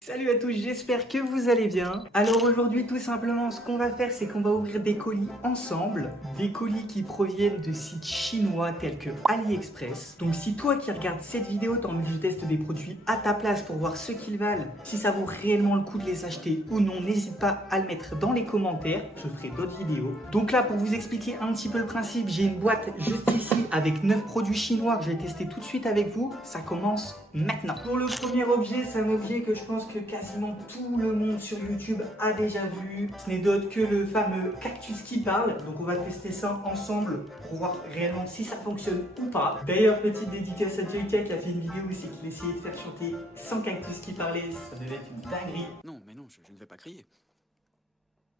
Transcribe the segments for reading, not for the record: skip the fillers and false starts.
Salut à tous, j'espère que vous allez bien. Alors aujourd'hui, tout simplement, ce qu'on va faire, c'est qu'on va ouvrir des colis ensemble. Des colis qui proviennent de sites chinois tels que AliExpress. Donc si toi qui regardes cette vidéo, t'as envie que je teste des produits à ta place pour voir ce qu'ils valent, si ça vaut réellement le coup de les acheter ou non, n'hésite pas à le mettre dans les commentaires. Je ferai d'autres vidéos. Donc là, pour vous expliquer un petit peu le principe, j'ai une boîte juste ici avec 9 produits chinois que je vais tester tout de suite avec vous. Ça commence maintenant. Pour le premier objet, c'est un objet que je pense que quasiment tout le monde sur YouTube a déjà vu. Ce n'est d'autre que le fameux cactus qui parle. Donc on va tester ça ensemble pour voir réellement si ça fonctionne ou pas. D'ailleurs, petite dédicace à Joyka qui a fait une vidéo où c'est qu'il essayait de faire chanter sans cactus qui parlait. Ça devait être une dinguerie. Non, mais non, je ne vais pas crier.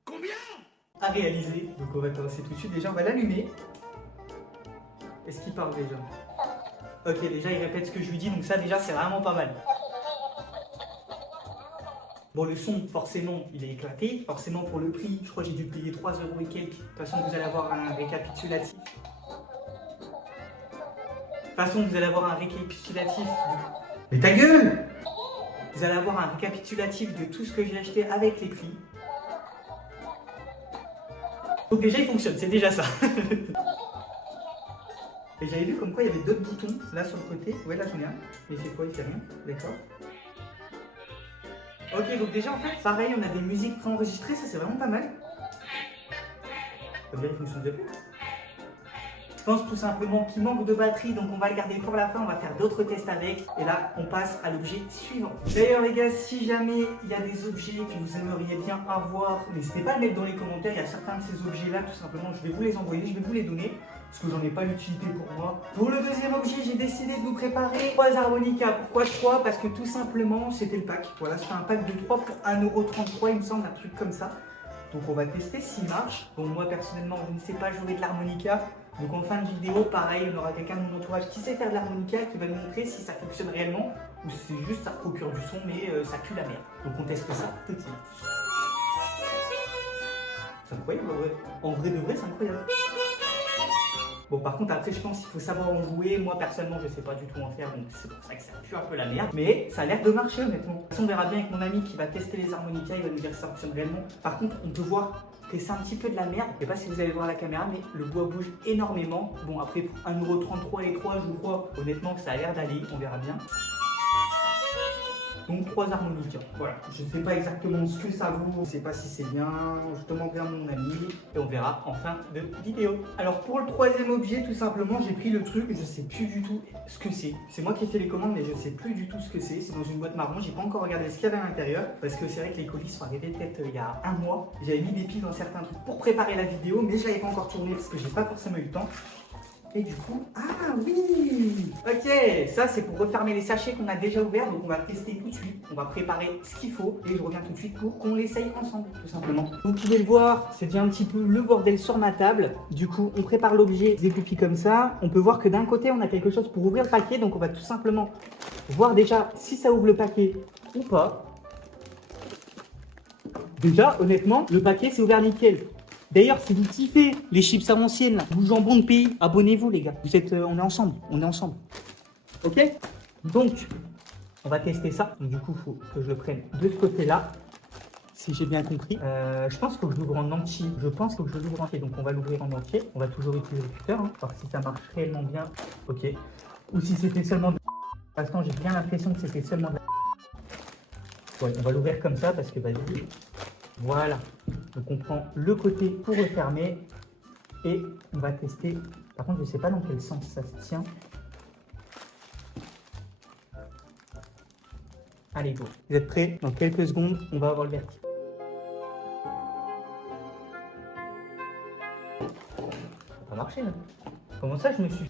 Combien? À réaliser. Donc on va commencer tout de suite. Déjà, on va l'allumer. Est-ce qu'il parle déjà? Ok, déjà il répète ce que je lui dis, donc ça déjà c'est vraiment pas mal. Bon, le son, forcément, il est éclaté. Forcément, pour le prix, je crois que j'ai dû payer 3 € et quelques. De toute façon, vous allez avoir un récapitulatif. Mais ta gueule! Vous allez avoir un récapitulatif de tout ce que j'ai acheté avec les prix. Donc déjà, il fonctionne, c'est déjà ça. Et j'avais vu comme quoi il y avait d'autres boutons là sur le côté. Ouais, là j'en ai un. Mais c'est quoi? Il fait rien. D'accord. Ok, donc déjà en fait, pareil, on a des musiques préenregistrées, ça c'est vraiment pas mal. Ça veut dire qu'il fonctionne depuis. Je pense tout simplement qu'il manque de batterie, donc on va le garder pour la fin, on va faire d'autres tests avec. Et là, on passe à l'objet suivant. D'ailleurs les gars, si jamais il y a des objets que vous aimeriez bien avoir, n'hésitez pas à le mettre dans les commentaires. Il y a certains de ces objets là, tout simplement, je vais vous les envoyer, je vais vous les donner. Parce que j'en ai pas l'utilité pour moi. Pour le deuxième objet, j'ai décidé de vous préparer 3 harmonicas. Pourquoi 3? Parce que tout simplement, c'était le pack. Voilà, c'était un pack de 3 pour 1,33 €, il me semble, un truc comme ça. Donc on va tester s'il marche. Bon, moi personnellement, je ne sais pas jouer de l'harmonica. Donc en fin de vidéo, pareil, on aura quelqu'un de mon entourage qui sait faire de l'harmonica, qui va nous montrer si ça fonctionne réellement ou si c'est juste ça procure du son mais ça pue la merde. Donc on teste ça tout de suite. C'est incroyable en vrai. En vrai de vrai, c'est incroyable. Bon, par contre, après, je pense qu'il faut savoir en jouer. Moi, personnellement, je sais pas du tout en faire, donc c'est pour ça que ça pue un peu la merde. Mais ça a l'air de marcher, honnêtement. De toute façon, on verra bien avec mon ami qui va tester les harmonicas. Il va nous dire si ça fonctionne réellement. Par contre, on peut voir que c'est un petit peu de la merde. Je sais pas si vous allez voir la caméra, mais le bois bouge énormément. Bon, après, pour 1,33 € les 3, je crois, honnêtement, que ça a l'air d'aller. On verra bien. Donc 3 harmonicas. Voilà, je ne sais pas exactement ce que ça vaut, je ne sais pas si c'est bien, je demanderai à mon ami et on verra en fin de vidéo. Alors pour le troisième objet, tout simplement, j'ai pris le truc, je ne sais plus du tout ce que c'est. C'est moi qui ai fait les commandes, mais je ne sais plus du tout ce que c'est. C'est dans une boîte marron, j'ai pas encore regardé ce qu'il y avait à l'intérieur parce que c'est vrai que les colis sont arrivés peut-être il y a un mois. J'avais mis des piles dans certains trucs pour préparer la vidéo, mais je l'avais pas encore tourné parce que j'ai pas forcément eu le temps. Et du coup, ah oui! Ok, ça c'est pour refermer les sachets qu'on a déjà ouverts, donc on va tester tout de suite. On va préparer ce qu'il faut et je reviens tout de suite pour qu'on l'essaye ensemble, tout simplement. Vous pouvez le voir, c'est déjà un petit peu le bordel sur ma table. Du coup, on prépare l'objet découpé comme ça. On peut voir que d'un côté, on a quelque chose pour ouvrir le paquet, donc on va tout simplement voir déjà si ça ouvre le paquet ou pas. Déjà, honnêtement, le paquet c'est ouvert nickel. D'ailleurs, si vous kiffez les chips à l'ancienne, ou jambon de pays, abonnez-vous les gars. On est ensemble, on est ensemble. Ok? Donc, on va tester ça. Donc, du coup, il faut que je le prenne de ce côté-là, si j'ai bien compris. Je pense qu'il faut que je l'ouvre en entier. Donc, on va l'ouvrir en entier. On va toujours utiliser le cutter, hein, voir si ça marche réellement bien. Ok. Ou si c'était seulement de la... Pour l'instant, j'ai bien l'impression que c'était seulement de la... Ouais, on va l'ouvrir comme ça parce que, vas-y. Voilà, donc on prend le côté pour refermer et on va tester. Par contre, je ne sais pas dans quel sens ça se tient. Allez, go. Vous êtes prêts? Dans quelques secondes, on va avoir le vertige. Ça n'a pas marché là. Comment ça, je me suis...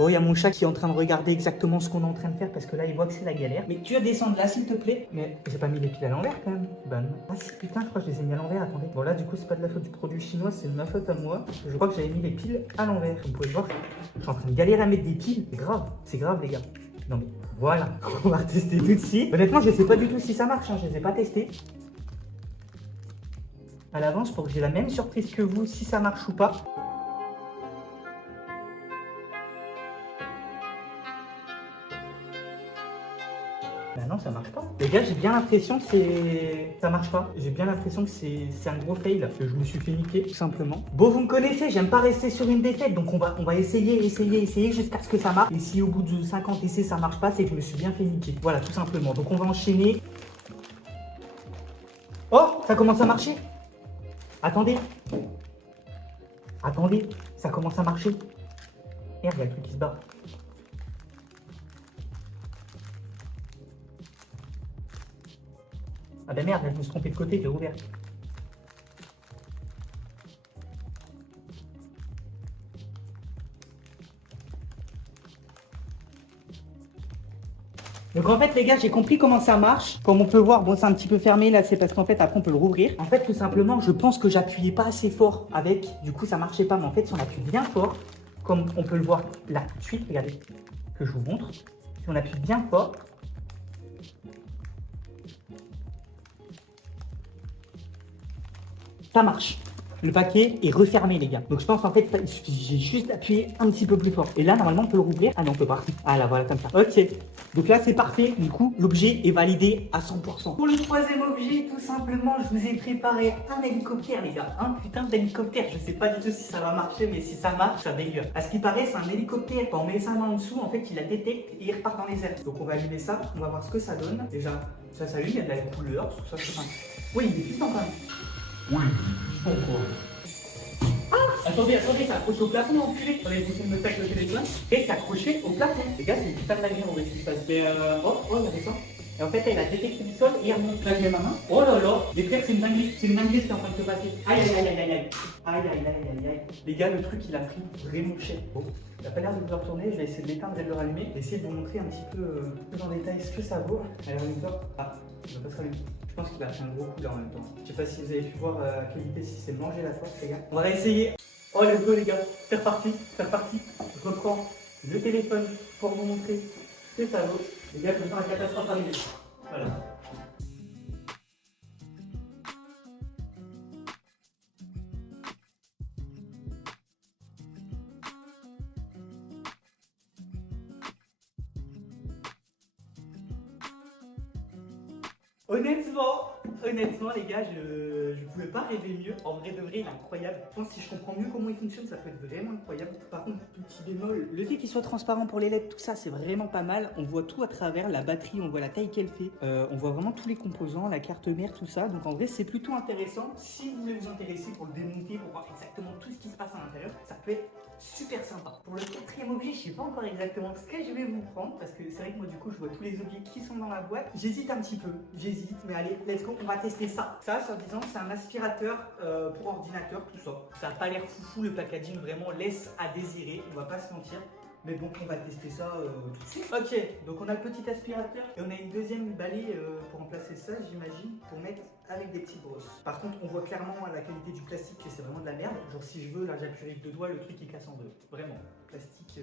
Oh, il y a mon chat qui est en train de regarder exactement ce qu'on est en train de faire parce que là, il voit que c'est la galère. Mais tu vas descendre là, s'il te plaît. Mais j'ai pas mis les piles à l'envers quand même. Bah non. Ah si, putain, je crois que je les ai mis à l'envers. Attendez. Bon, là, du coup, c'est pas de la faute du produit chinois, c'est de ma faute à moi. Je crois que j'avais mis les piles à l'envers. Vous pouvez voir, je suis en train de galérer à mettre des piles. C'est grave, les gars. Non, mais voilà. On va tester tout de suite. Honnêtement, je sais pas du tout si ça marche. Hein. Je les ai pas testés à l'avance pour que j'ai la même surprise que vous si ça marche ou pas. Bah non, non, ça marche pas. Les gars, j'ai bien l'impression que ça marche pas. J'ai bien l'impression que c'est un gros fail, que je me suis fait niquer, tout simplement. Bon, vous me connaissez, j'aime pas rester sur une défaite, donc on va essayer jusqu'à ce que ça marche. Et si au bout de 50 essais ça marche pas, c'est que je me suis bien fait niquer. Voilà, tout simplement. Donc on va enchaîner. Oh, ça commence à marcher. Attendez. Attendez, ça commence à marcher. Merde, il y a le truc qui se barre. Ah ben merde, je me suis trompé de côté, j'ai ouvert. Donc en fait les gars, j'ai compris comment ça marche. Comme on peut voir, bon c'est un petit peu fermé là, c'est parce qu'en fait après on peut le rouvrir. En fait tout simplement, je pense que j'appuyais pas assez fort avec, du coup ça marchait pas. Mais en fait si on appuie bien fort, comme on peut le voir là tout de suite, regardez, que je vous montre. Si on appuie bien fort, ça marche. Le paquet est refermé les gars. Donc je pense en fait, j'ai juste appuyé un petit peu plus fort. Et là normalement on peut le rouvrir. Ah non on peut pas. Ah là voilà comme ça. Ok. Donc là c'est parfait. Du coup l'objet est validé à 100%. Pour le troisième objet, tout simplement, je vous ai préparé un hélicoptère les gars. Un putain d'hélicoptère. Je sais pas du tout si ça va marcher, mais si ça marche, ça dégage. À ce qui paraît, c'est un hélicoptère. Quand on met sa main en dessous, en fait il la détecte et il repart dans les airs. Donc on va allumer ça. On va voir ce que ça donne. Déjà ça s'allume, il y a de la couleur. Tout ça c'est sympa. Oui il est puissant quand même. Oui, pourquoi? Attendez, ça accroche au plafond, enculé. Attendez, vous essayez de me tac le téléphone. Et c'est accroché au plafond. Les gars, c'est une putain de dinguerie en vrai ce qui se passe. Mais oh, regardez ça. Et en fait, elle a détecté le sol et elle remonte. Là, je mets ma main. Oh là là, les frères, c'est une dinguerie. C'est une dinguerie ce qui est en train de se passer. Aïe, aïe, aïe, aïe, aïe, aïe. Aïe, aïe, aïe, aïe, aïe. Les gars, le truc, il a pris vraiment cher. Bon, il n'a pas l'air de vouloir tourner. Je vais essayer de l'éteindre et de le rallumer. Je vais essayer de vous montrer un petit peu plus en détail ce que ça vaut. Allez, on y va. Ah, il va pas se rallumer. Je pense qu'il a pris un gros coup là en même temps. Je sais pas si vous avez pu voir la qualité, si c'est manger la force, les gars. On va essayer. Oh let's go les gars, c'est reparti, c'est reparti. Je reprends le téléphone pour vous montrer ce que ça vaut. Les gars, je me sens la catastrophe arriver. Voilà. Honnêtement les gars, je pouvais pas rêver mieux. En vrai de vrai, il est incroyable. Je pense que si je comprends mieux comment il fonctionne, ça peut être vraiment incroyable. Par contre, petit bémol, le fait qu'il soit transparent pour les LED, tout ça, c'est vraiment pas mal. On voit tout à travers, la batterie, on voit la taille qu'elle fait. On voit vraiment tous les composants, la carte mère, tout ça. Donc en vrai, c'est plutôt intéressant. Si vous voulez vous intéresser pour le démonter, pour voir exactement tout ce qui se passe à l'intérieur, ça peut être super sympa. Pour le quatrième objet, je sais pas encore exactement ce que je vais vous prendre parce que c'est vrai que moi du coup je vois tous les objets qui sont dans la boîte. J'hésite un petit peu, mais allez, let's go, on va tester ça. Ça, soi-disant, c'est un aspirateur pour ordinateur, tout ça. Ça n'a pas l'air foufou, le packaging vraiment laisse à désirer, on va pas se mentir. Mais bon, on va tester ça tout de suite. Ok, donc on a le petit aspirateur et on a une deuxième balai pour remplacer ça, j'imagine, pour mettre avec des petites brosses. Par contre, on voit clairement à la qualité du plastique que c'est vraiment de la merde. Genre si je veux, là j'appuie avec deux doigts, le truc il casse en deux. Vraiment, plastique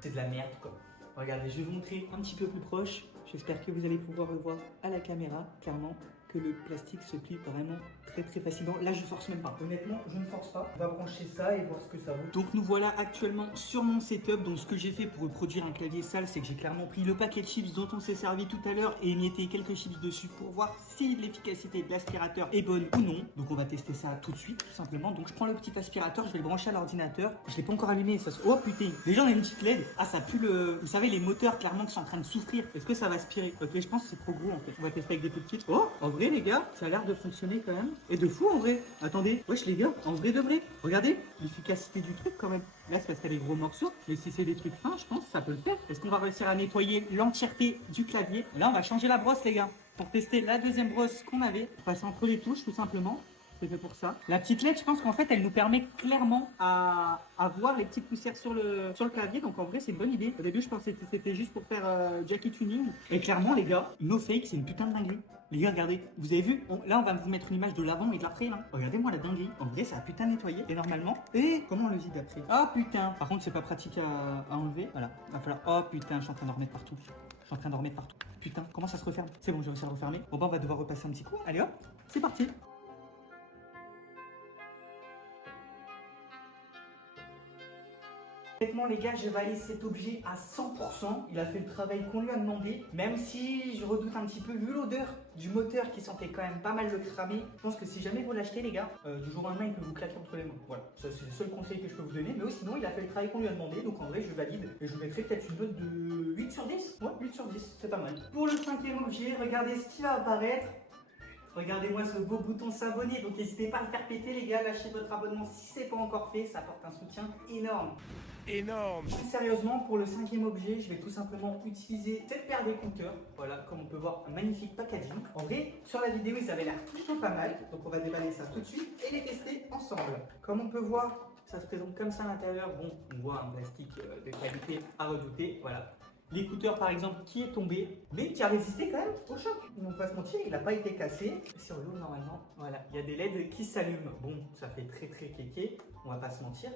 c'est de la merde quoi. Regardez, je vais vous montrer un petit peu plus proche. J'espère que vous allez pouvoir le voir à la caméra, clairement, que le plastique se plie vraiment très facilement. Là, je force même pas. Honnêtement, je ne force pas. On va brancher ça et voir ce que ça vaut. Donc, nous voilà actuellement sur mon setup. Donc, ce que j'ai fait pour reproduire un clavier sale, c'est que j'ai clairement pris le paquet de chips dont on s'est servi tout à l'heure et émietté quelques chips dessus pour voir si l'efficacité de l'aspirateur est bonne ou non. Donc, on va tester ça tout de suite, tout simplement. Donc, je prends le petit aspirateur, je vais le brancher à l'ordinateur. Je l'ai pas encore allumé. Ça se... Oh putain, déjà on a une petite LED. Ah, ça pue le... Vous savez, les moteurs clairement qui sont en train de souffrir. Est-ce que ça va aspirer? Ok, je pense que c'est trop gros en fait. On va tester avec des petites. Oh, en vrai les gars, ça a l'air de fonctionner quand même. Et de fou en vrai. Attendez, wesh les gars, en vrai de vrai. Regardez l'efficacité du truc quand même. Là c'est parce qu'il y a des gros morceaux. Mais si c'est des trucs fins, je pense que ça peut le faire. Est-ce qu'on va réussir à nettoyer l'entièreté du clavier? Là on va changer la brosse les gars. Pour tester la deuxième brosse qu'on avait. Passer entre les touches tout simplement. C'est fait pour ça. La petite LED, je pense qu'en fait, elle nous permet clairement à voir les petites poussières sur le clavier. Donc en vrai, c'est une bonne idée. Au début, je pensais que c'était juste pour faire Jackie Tuning. Et clairement, les gars, no fake, c'est une putain de dinguerie. Les gars, regardez. Vous avez vu? Là, on va vous mettre une image de l'avant et de l'après. Regardez-moi la dinguerie. En vrai, ça a putain nettoyé. Et normalement. Et comment on le vide après? Oh putain. Par contre, c'est pas pratique à enlever. Voilà. Il va falloir. Oh putain, je suis en train d'en remettre partout. Je suis en train d'en remettre partout. Putain, comment ça se referme? C'est bon, j'ai réussi à le refermer. Bon, bah, on va devoir repasser un petit coup. Allez hop, c'est parti. Honnêtement les gars, je valide cet objet à 100%. Il a fait le travail qu'on lui a demandé. Même si je redoute un petit peu, vu l'odeur du moteur qui sentait quand même pas mal le cramer. Je pense que si jamais vous l'achetez les gars, du jour au lendemain il peut vous claquer entre les mains. Voilà, ça c'est le seul conseil que je peux vous donner. Mais sinon il a fait le travail qu'on lui a demandé. Donc en vrai je valide. Et je vous mettrai peut-être une note de 8 sur 10. Ouais, 8 sur 10, c'est pas mal. Pour le 5e objet, regardez ce qui va apparaître. Regardez-moi ce beau bouton s'abonner, donc n'hésitez pas à le faire péter les gars, lâchez votre abonnement si c'est pas encore fait, ça apporte un soutien énorme. Énorme. Donc, sérieusement, pour le 5e objet, je vais tout simplement utiliser cette paire d'écouteurs. Voilà, comme on peut voir, un magnifique packaging. En vrai, sur la vidéo, ils avaient l'air plutôt pas mal, donc on va déballer ça tout de suite et les tester ensemble. Comme on peut voir, ça se présente comme ça à l'intérieur. Bon, on voit un plastique de qualité à redouter, voilà. L'écouteur par exemple qui est tombé, mais qui a résisté quand même au choc. On va pas se mentir, il n'a pas été cassé. Si on l'ouvre normalement, voilà, il y a des LED qui s'allument. Bon, ça fait très kéké, on va pas se mentir.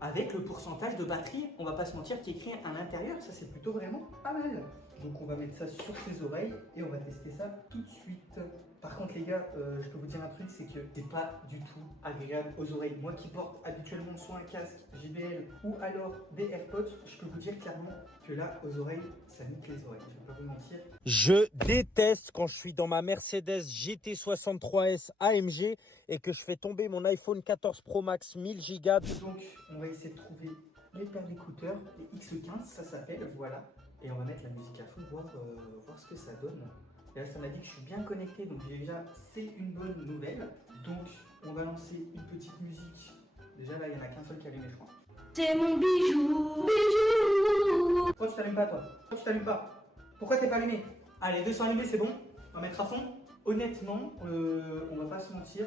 Avec le pourcentage de batterie, on va pas se mentir, qui est écrit à l'intérieur, ça c'est plutôt vraiment pas mal. Donc on va mettre ça sur ses oreilles et on va tester ça tout de suite. Par contre les gars, je peux vous dire un truc, c'est que c'est pas du tout agréable aux oreilles. Moi qui porte habituellement soit un casque JBL ou alors des AirPods, je peux vous dire clairement que là aux oreilles, ça nique les oreilles, je vais pas vous mentir. Je déteste quand je suis dans ma Mercedes GT63S AMG et que je fais tomber mon iPhone 14 Pro Max 1000 Go. Donc on va essayer de trouver les paires d'écouteurs, les X15 ça s'appelle, voilà. Et on va mettre la musique à fond, voir ce que ça donne. Et là, ça m'a dit que je suis bien connecté, donc déjà, c'est une bonne nouvelle. Donc, on va lancer une petite musique. Déjà, là, il n'y en a qu'un seul qui est allumé, je crois. C'est mon bijou, bijou. Pourquoi tu t'allumes pas, toi? Pourquoi tu t'allumes pas? Pourquoi t'es pas allumé? Allez, 200 allumés, c'est bon. On va mettre à fond. Honnêtement, on va pas se mentir,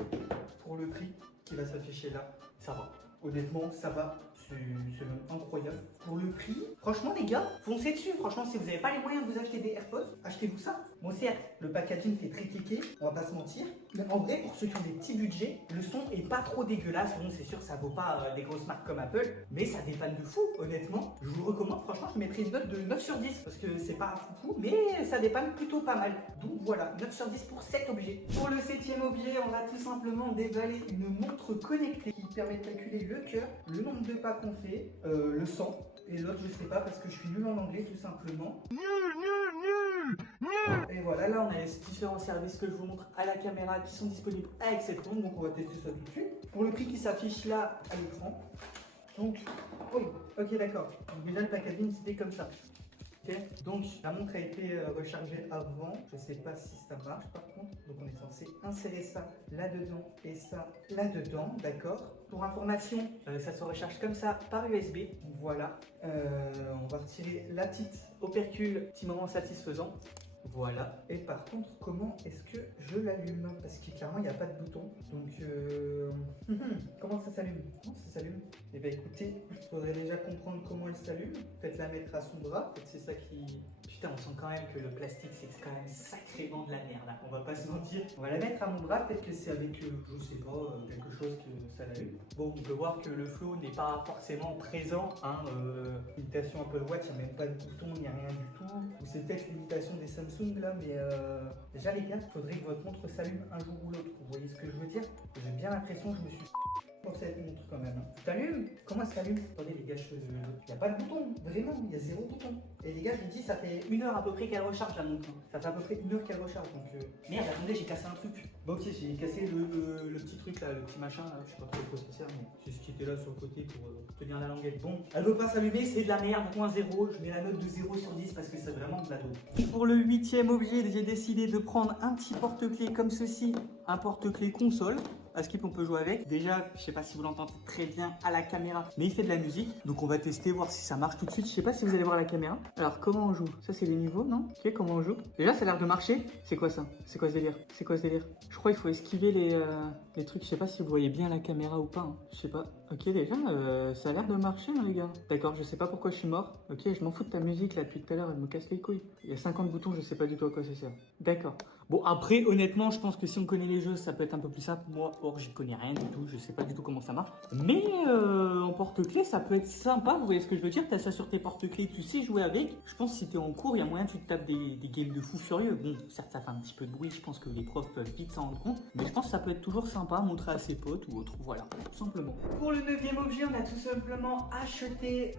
pour le prix qui va s'afficher là, ça va. Honnêtement, ça va, c'est même incroyable. Pour le prix, franchement les gars, foncez dessus. Franchement, si vous n'avez pas les moyens de vous acheter des AirPods, achetez-vous ça. Bon certes, le packaging fait très kéké, on va pas se mentir. Mais en vrai, pour ceux qui ont des petits budgets, le son est pas trop dégueulasse. Bon, c'est sûr, ça vaut pas des grosses marques comme Apple, mais ça dépanne de fou, honnêtement. Je vous le recommande, franchement, je mettrai une note de 9 sur 10, parce que c'est pas fou, mais ça dépanne plutôt pas mal. Donc voilà, 9 sur 10 pour cet objet. Pour le 7e objet, on va tout simplement déballer une montre connectée qui permet de calculer le cœur, le nombre de pas qu'on fait, le sang, et l'autre je sais pas parce que je suis nul en anglais tout simplement. Et voilà, là on a les différents services que je vous montre à la caméra qui sont disponibles avec cette montre, donc on va tester ça tout de suite. Pour le prix qui s'affiche là à l'écran, donc, oui, ok d'accord, donc déjà le packaging c'était comme ça. Okay. Donc la montre a été rechargée avant, je sais pas si ça marche par contre, donc on est censé insérer ça là-dedans et ça là-dedans, d'accord. Pour information, ça se recharge comme ça par USB, voilà. On va retirer la petite opercule, petit moment satisfaisant. Voilà. Et par contre, comment est-ce que je l'allume? Parce que clairement, il n'y a pas de bouton. Donc, comment ça s'allume? Comment ça s'allume? Eh bien, écoutez, il faudrait déjà comprendre comment elle s'allume. Peut-être la mettre à son bras. Peut-être c'est ça qui... Putain, on sent quand même que le plastique, c'est quand même sacrément de la merde. Hein. On va pas se mentir. On va la mettre à mon bras. Peut-être que c'est avec, je sais pas, quelque chose que ça l'allume. Bon, on peut voir que le flow n'est pas forcément présent. Hein, l'imitation Apple Watch, il n'y a même pas de bouton, il n'y a rien du tout. Ou c'est peut-être l'imitation des Samsung là, mais déjà les gars, il faudrait que votre montre s'allume un jour ou l'autre. Vous voyez ce que je veux dire? J'ai bien l'impression que je me suis pour cette montre quand même. Hein. T'allumes? Comment elle s'allume? Attendez les gars, il n'y a pas de bouton, vraiment, il y a zéro bouton. Et les gars, je vous dis, ça fait 1 heure à peu près qu'elle recharge la montre. Hein. Ça fait à peu près 1 heure qu'elle recharge, donc merde, attendez, j'ai cassé un truc. Bon ok, j'ai cassé le petit truc là, le petit machin là, je sais pas trop quoi ça sert, mais c'est ce qui était là sur le côté pour tenir la languette. Bon, elle veut pas s'allumer, c'est de la merde, point 0. Je mets la note de 0 sur 10 parce que c'est vraiment de la daube. Et pour le 8e objet, j'ai décidé de prendre un petit porte-clés comme ceci, un porte-clés console. À Skip, on peut jouer avec. Déjà, je sais pas si vous l'entendez très bien à la caméra, mais il fait de la musique. Donc on va tester, voir si ça marche tout de suite. Je sais pas si vous allez voir la caméra. Alors comment on joue? Ça c'est les niveaux, non? Ok, comment on joue? Déjà ça a l'air de marcher. C'est quoi ça? C'est quoi ce délire? C'est quoi ce délire? Je crois qu'il faut esquiver les trucs. Je sais pas si vous voyez bien la caméra ou pas. Hein. Je sais pas. Ok déjà, ça a l'air de marcher hein, les gars. D'accord, je sais pas pourquoi je suis mort. Ok, je m'en fous de ta musique là depuis tout à l'heure, elle me casse les couilles. Il y a 50 boutons, je sais pas du tout à quoi ça sert. D'accord. Bon après, honnêtement, je pense que si on connaît les jeux, ça peut être un peu plus simple. Moi, or, j'y connais rien du tout, je sais pas du tout comment ça marche. Mais en porte-clés, ça peut être sympa, vous voyez ce que je veux dire? T'as ça sur tes porte-clés, tu sais jouer avec. Je pense que si t'es en cours, il y a moyen que tu te tapes des games de fou furieux. Bon, certes, ça fait un petit peu de bruit, je pense que les profs peuvent vite s'en rendre compte. Mais je pense que ça peut être toujours sympa à montrer à ses potes ou autre, voilà, tout simplement. Pour le 9e objet, on a tout simplement acheté,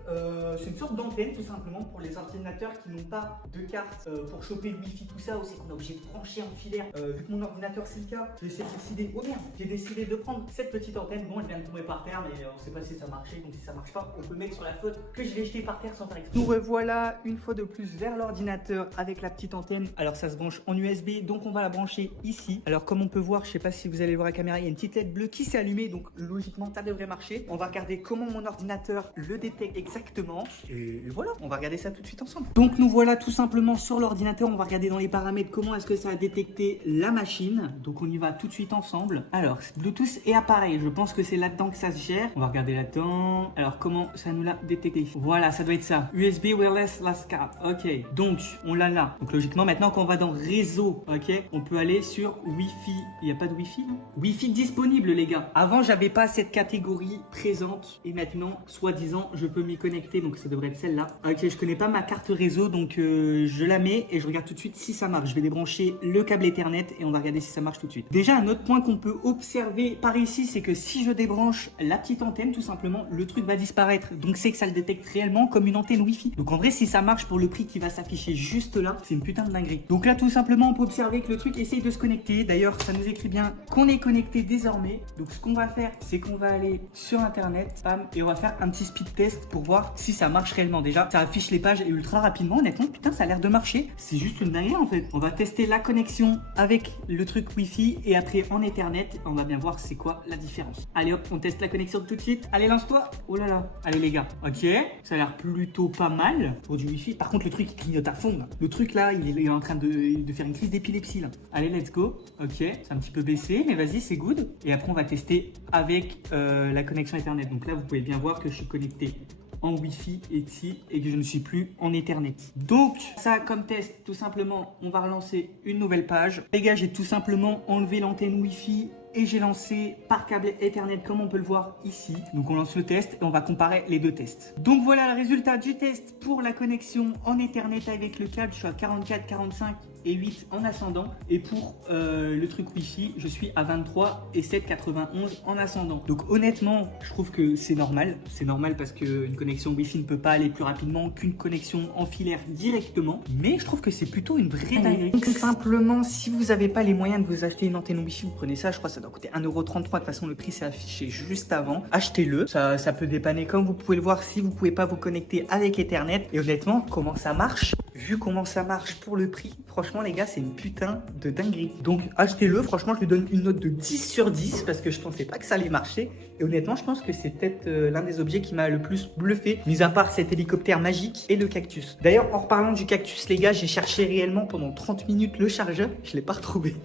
c'est une sorte d'antenne tout simplement pour les ordinateurs qui n'ont pas de carte pour choper le wifi, tout ça, aussi qu'on est obligé de brancher en filaire. Vu que mon ordinateur c'est le cas, j'ai décidé, oh merde, j'ai décidé de prendre cette petite antenne. Bon, elle vient de tomber par terre, mais on sait pas si ça marchait, donc si ça marche pas, on peut mettre sur la faute que je l'ai jeté par terre sans faire exprès. Nous revoilà une fois de plus vers l'ordinateur avec la petite antenne. Alors ça se branche en USB, donc on va la brancher ici. Alors comme on peut voir, je sais pas si vous allez voir la caméra, il y a une petite LED bleue qui s'est allumée, donc logiquement ça devrait marcher. On va regarder comment mon ordinateur le détecte exactement. Et voilà, on va regarder ça tout de suite ensemble. Donc nous voilà tout simplement sur l'ordinateur, on va regarder dans les paramètres comment est-ce que ça a détecté la machine. Donc on y va tout de suite ensemble. Alors Bluetooth et appareil, je pense que c'est là-dedans que ça se gère. On va regarder là-dedans. Alors comment ça nous l'a détecté? Voilà, ça doit être ça. USB wireless last card. Ok, donc on l'a là. Donc logiquement maintenant quand on va dans réseau, ok, on peut aller sur Wi-Fi. Il n'y a pas de Wi-Fi non? Wi-Fi disponible les gars. Avant j'avais pas cette catégorie présente et maintenant soi-disant je peux m'y connecter, donc ça devrait être celle-là. Ok, je connais pas ma carte réseau, donc je la mets et je regarde tout de suite si ça marche. Je vais débrancher le câble Ethernet et on va regarder si ça marche tout de suite. Déjà un autre point qu'on peut observer par ici, c'est que si je débranche la petite antenne tout simplement, le truc va disparaître. Donc c'est que ça le détecte réellement comme une antenne Wi-Fi. Donc en vrai si ça marche pour le prix qui va s'afficher juste là, c'est une putain de dinguerie. Donc là tout simplement on peut observer que le truc essaye de se connecter. D'ailleurs ça nous écrit bien qu'on est connecté désormais. Donc ce qu'on va faire, c'est qu'on va aller sur internet, bam, et on va faire un petit speed test pour voir si ça marche réellement. Déjà ça affiche les pages ultra rapidement, honnêtement putain ça a l'air de marcher. C'est juste une dinguerie en fait. On va tester la connexion avec le truc Wi-Fi et après en Ethernet, on va bien voir c'est quoi la différence. Allez hop, on teste la connexion tout de suite. Allez lance-toi. Oh là là. Allez les gars, ok, ça a l'air plutôt pas mal pour du Wi-Fi. Par contre le truc il clignote à fond là. Le truc là il est en train de faire une crise d'épilepsie là. Allez let's go. Ok, c'est un petit peu baissé mais vas-y c'est good. Et après on va tester avec la connexion Ethernet. Donc là vous pouvez bien voir que je suis connecté en Wi-Fi ici et que je ne suis plus en Ethernet. Donc ça comme test, tout simplement on va relancer une nouvelle page. Les gars, j'ai tout simplement enlevé l'antenne Wi-Fi et j'ai lancé par câble Ethernet comme on peut le voir ici. Donc on lance le test et on va comparer les deux tests. Donc voilà le résultat du test pour la connexion en Ethernet avec le câble. Je suis à 44, 45 et 8 en ascendant. Et pour le truc Wi-Fi, je suis à 23 et 7, 91 en ascendant. Donc honnêtement, je trouve que c'est normal. C'est normal parce qu'une connexion Wi-Fi ne peut pas aller plus rapidement qu'une connexion en filaire directement. Mais je trouve que c'est plutôt une vraie dinguerie. Donc simplement, si vous n'avez pas les moyens de vous acheter une antenne Wi-Fi, vous prenez ça, je crois que ça doit coûter 1,33€. De toute façon, le prix s'est affiché juste avant. Achetez-le, ça peut dépanner comme vous pouvez le voir si vous ne pouvez pas vous connecter avec Ethernet. Et honnêtement, comment ça marche? Vu comment ça marche pour le prix, franchement les gars, c'est une putain de dinguerie. Donc achetez-le, franchement je lui donne une note de 10 sur 10 parce que je pensais pas que ça allait marcher. Et honnêtement, je pense que c'est peut-être l'un des objets qui m'a le plus bluffé, mis à part cet hélicoptère magique et le cactus. D'ailleurs, en reparlant du cactus, les gars, j'ai cherché réellement pendant 30 minutes le chargeur, je l'ai pas retrouvé.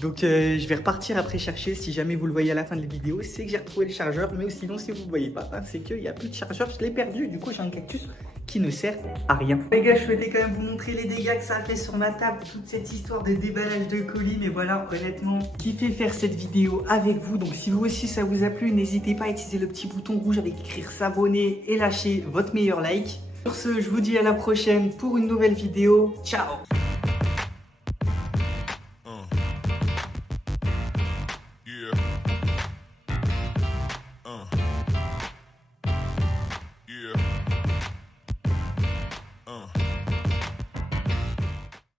Donc je vais repartir après chercher. Si jamais vous le voyez à la fin de la vidéo, c'est que j'ai retrouvé le chargeur. Mais sinon, si vous ne le voyez pas, c'est qu'il n'y a plus de chargeur, je l'ai perdu. Du coup, j'ai un cactus qui ne sert à rien. Les gars, je souhaitais quand même vous montrer les dégâts que ça a fait sur ma table, toute cette histoire de déballage de colis. Mais voilà, honnêtement, kiffé faire cette vidéo avec vous. Donc si vous aussi ça vous a plu, n'hésitez pas à utiliser le petit bouton rouge avec écrire s'abonner et lâcher votre meilleur like. Sur ce, je vous dis à la prochaine pour une nouvelle vidéo. Ciao!